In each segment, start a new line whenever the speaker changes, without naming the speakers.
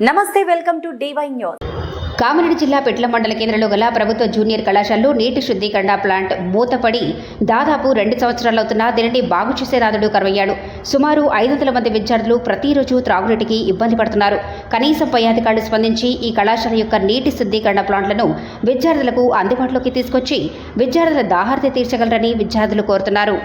నమస్తే welcome to DY news.
Kamareddy జిల్లా పెట్ల మండల కేంద్రంలో గల ప్రభుత్వ జూనియర్ కళాశాలలో నీటి శుద్ధీకరణ ప్లాంట్ మూతపడి దాదాపు రెండు సంవత్సరాలవుతున్నా దీనిని బాగు చేసే నాదుడు కరువయ్యాడు. సుమారు ఐదు వందల మంది విద్యార్థులు ప్రతిరోజు త్రాగునీటికి ఇబ్బంది పడుతున్నారు. కనీసం పై అధికారులు స్పందించి ఈ కళాశాల యొక్క నీటి శుద్ధీకరణ ప్లాంట్లను విద్యార్థులకు అందుబాటులోకి తీసుకొచ్చి విద్యార్థుల దాహార్తి తీర్చగలరని విద్యార్థులు కోరుతున్నారు.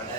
అంటే